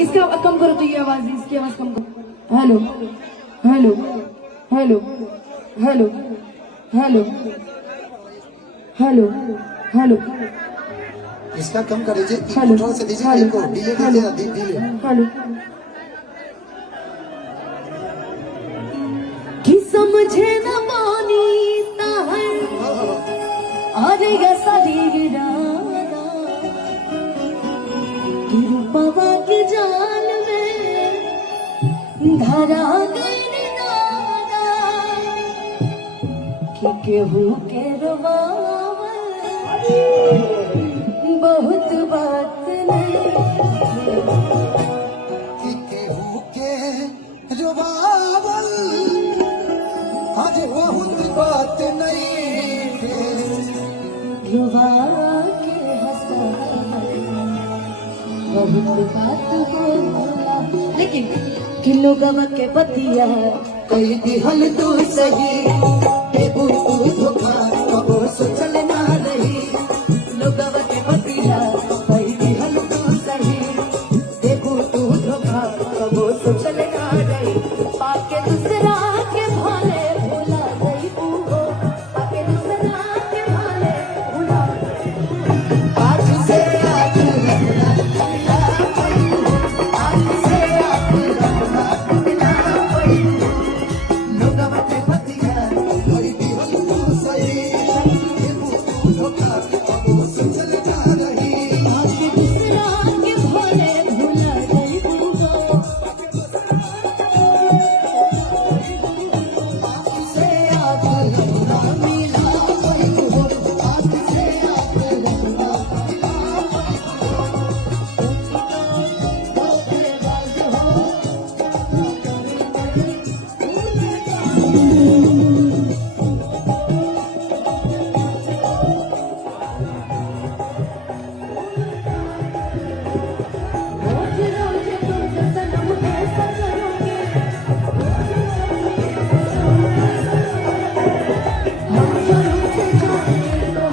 इसका कम करो तो ये आवाज, इसकी आवाज कम करो। Hello hello hello hello hello hello hello, इसका कम कर दीजिए, हेलो थोड़ा सा दीजिए, इको डिले दीजिए, डिले। हेलो कि समझे न पानी ताहर अरे गसरीरा कि रूपवा के जाल में धरा गई नादा कि केहू के रोवावल बहुत बात नहीं, कि केहू के रुबावल आज बहुत बात नहीं, रुबा के हंसावल बहुत बात होला, लेकिन कि लोगवा के बतिया कई दिहल तू सही, देबू तू धोखा कबो सोचल ना रही। लोगवा के बतिया कई दिहल तू सही, देबू तू धोखा कबो सोचल ना रही। पाके दूसरा के भाले भुला गई हो, पाके दूसरा के भाले भुला आज से आज रखना मिला पड़ी, आज से आज रखना मिला पड़ी। लोगवा के बतिया कई दिहल तू सही, देबू तू धोखा कबो सोचल ना रही। पाके दूसरा के भाले भुला गई हो, से आज रखना मिला पड़ी, आज से आज रखना रोज रोज तुम सनम कैसा करोगे, हम शुरू से जाने तो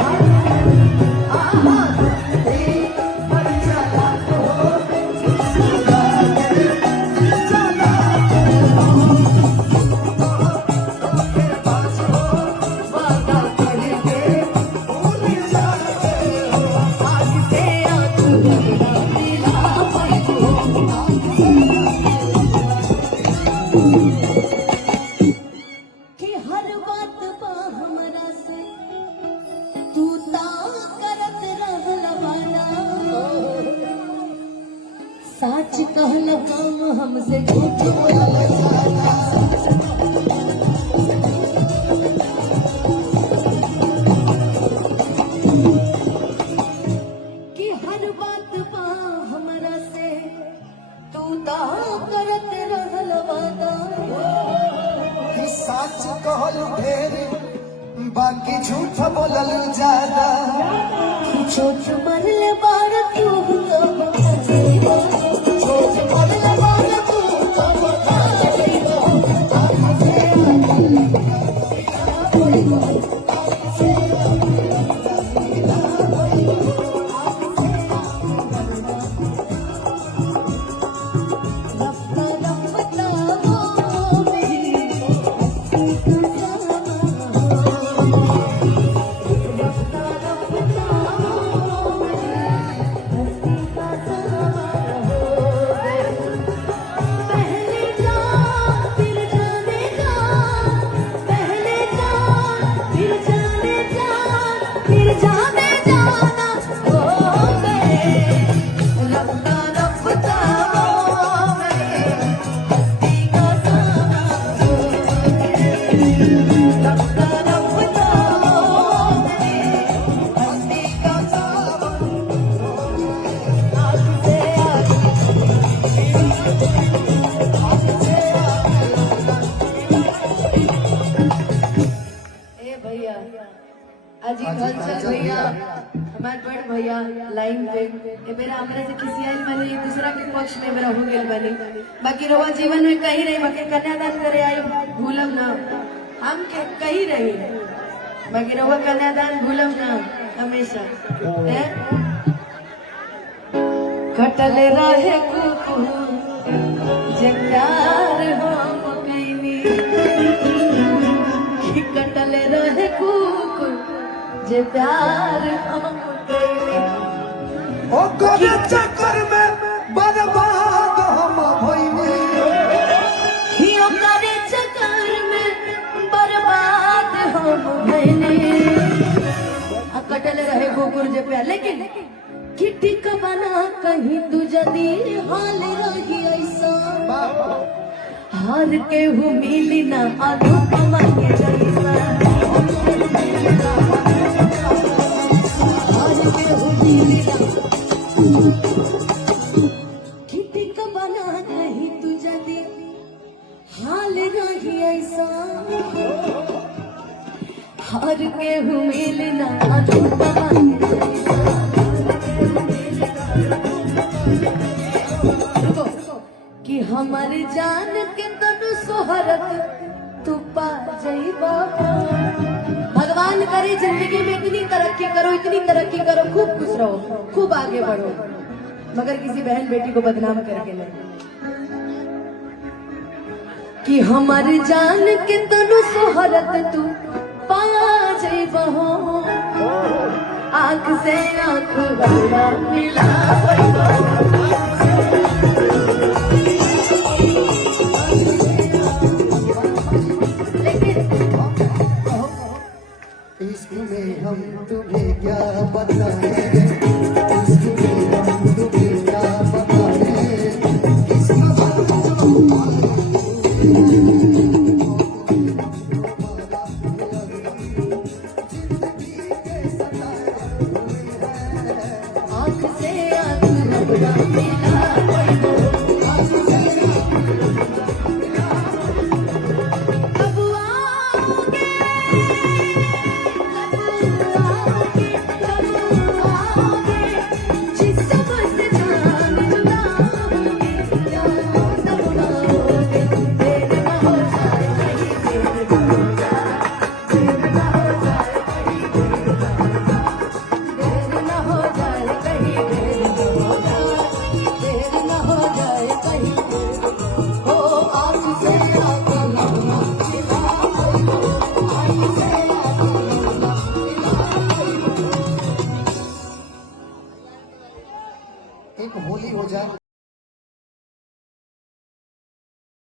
वादा करके आज से आज रखना मिला पड़ी, कि हर बात पा हमरा से तू ता करत रहल वादा, सच कहल हम हमसे झूठ बोलल कि हर बात पा हमरा से तू ता करत रहल वादा, कि सच कहल ढेर बाकी झूठ बोलल ज्यादा। कि चोट मरले बार तू तो झूठ बोलल बार तू कब खाई हो, रफ्ता रफ्ता वो मेरी हस्ती का सामा, रफ्ता रफ्ता वो मेरी हस्ती का सामा हो गई। पहले जा फिर जाने जा, पहले जा फिर जाने जा, फिर जाने जाना हो गए। रफ्ता रफ्ता वो मेरी हस्ती का सामा हो गए, रफ्ता रफ्ता वो मेरी हस्ती का सामा आज से आज ए भैया अजीत हंसल भैया हमारे बड़ भैया लाइन पे ए मेरा हमरा से किसी आइल बने एक दूसरा के पक्ष में मेरा हो गेल बने, बाकी रोवा जीवन में कहीं रही, बाकी कन्यादान करे आई भूलम ना, हम के कहीं रही बाकी रोवा कन्यादान भूलम ना हमेशा। कटल रहे कुकुर जे प्यार हम कैनी कटल रहे कुकुर जे प्यार हम कैनी ओकर चक्कर में बर्बाद हम भइनी ही ओकर चक्कर में बर्बाद हम भइनी आ कटल रहे कुकुर जे प्यार लेकिन किटी का बना कहीं तू जदी हाल रही ऐसा हार के हूँ मिली ना अनुपमा के जैसा हार के हूँ मिली ना किटी का बना कहीं तू जदी हाल रही ऐसा हार के हूँ मिली ना अनुपमा के जैसा कि हमार जान के तनु सोहरत तू पा जाइबा भगवान करे जिंदगी में इतनी तरक्की करो खूब खुश रहो खूब आगे बढ़ो मगर किसी बहन बेटी को बदनाम करके नहीं कि हमार जान के तनु सोहरत तू पा जाइबा आँख से आँख मिला